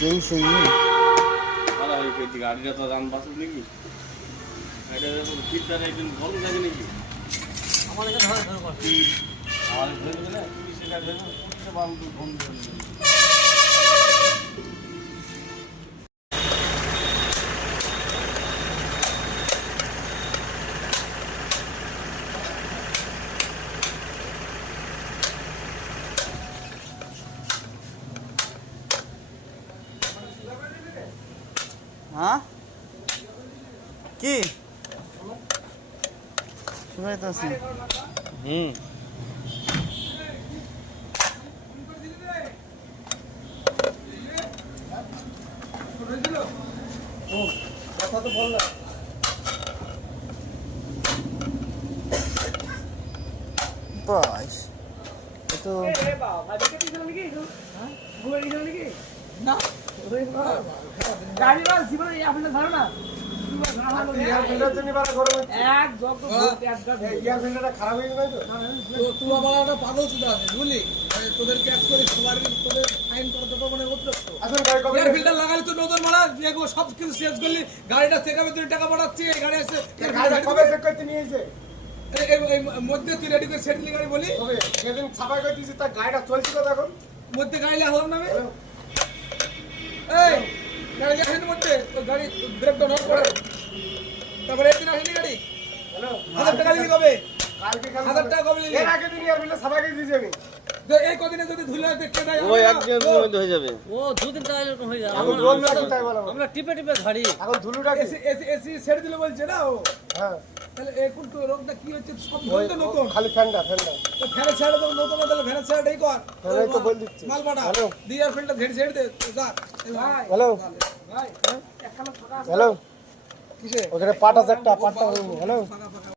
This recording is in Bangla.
যেই সেই গাড়িটা তো দাম বাঁচুক নাকি ফিটটা একজন ভালো লাগে নাকি আমার এখানে ধরে গেলে পুলিশের কাছে ফোন হ্যাঁ কি শুনাইতে আছি কথা তো বললাম বাস তো না গাড়ি বাস জীবনে আপনার ধারণা পাগল শুধু আছে বুঝলি তোদের ক্যাচ করে সবার তোদের ফাইন করাতে মানে ফিল্টার লাগালি তো নতুন মারা যেগুলো সব কিছু শেষ করলি গাড়িটা চেকাবে তুই টাকা পাঠাচ্ছি এই গাড়ি আছে কবে চেক করতে নিয়ে এসে এই মধ্যে তুই রেডি করে সেট দিলি গাড়ি বলি তবে সেদিন ছাপাই করে দিয়েছি তার গাড়িটা চলছিল তখন মধ্যে গাড়ি হলাম না এই গাড়ি আসেনি মধ্যে ওই গাড়ি ব্রেক ডাউন হওয়ার পরে তারপরে একদিন আসেনি গাড়ি হ্যালো 1000 টাকা নিলি কবে কালকে 1000 টাকা কবে নিলি এর আগে দিন আর বিলে ছাপাই করে দিয়েছি আমি এই কদিনে যদি ধুলে দেখতে দেয় ওই একদিনের মধ্যে হয়ে যাবে ও দুদিন তাই এরকম হয়ে যাবে এখন রোল মেটাল তাই বলো আমরা টিপে টিপে ঝাড়ি এখন ধুলুটা কি এসি এসি এসি ছেড়ে দিলে বলছে না ও হ্যাঁ তাহলে এখন তো রোগটা কি হচ্ছে সব ওই তো নতুন খালি ফ্যানটা তো ফ্যানের ছেড়ে দাও নতুন তাহলে ফ্যানের ছেড়েই কর ফ্যানেই তো বল দিচ্ছি। মাল পাটা হ্যালো। দিয়ে আর ফিল্টার ছেড়ে দে যা ভাই হ্যালো ভাই একখানা ফাঁকা হ্যালো কিসে ওখানে পাট আছে একটা পাটটা হ্যালো ফাঁকা